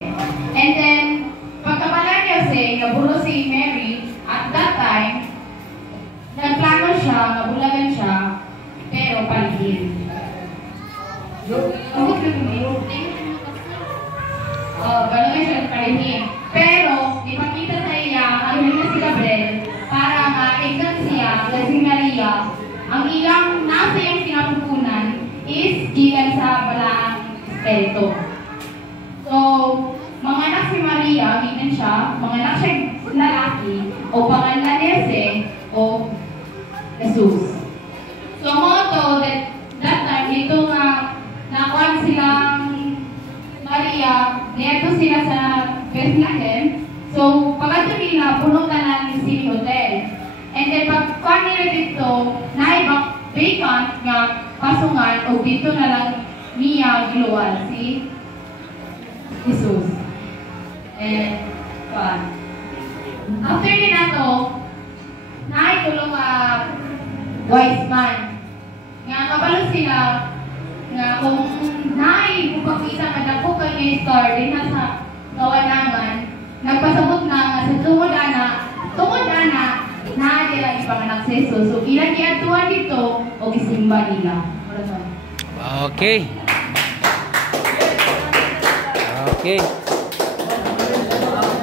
And then, pagkabala niya nabulo si Mary, at that time, nagplano siya, nabulagan siya, pero palihim. Gano'n siya palihim. Pero, ipakita sa iya, ang hiling si Gabriel, para ma-exam siya, si Maria, ang ilang nasa iyang sinapupunan is gikan sa balaang espiritu. So, mga anak si Maria, gikan siya, mga anak siya lalaki, o pangalan Jose, o Jesus. So, mga to, that time, ito nga, nakuhan silang Maria, neto sila sa Bethlehem. So, pagkato nila, puno ka na ni City Hotel. And then, pagkuhan nila dito, naibang vacant nga pasungan, o dito na lang niya giluwal si Jesus. And, after nila to, naitulong wise man. Nga kabalo sila, nga kung naipupakita nga dako kayo star din na sa kawanangan, nagpasabot na nga sa tungod ana, naadira ipanganak si Jesus. So, ilang iatuan dito, o gisimba nila. Okay. Okay.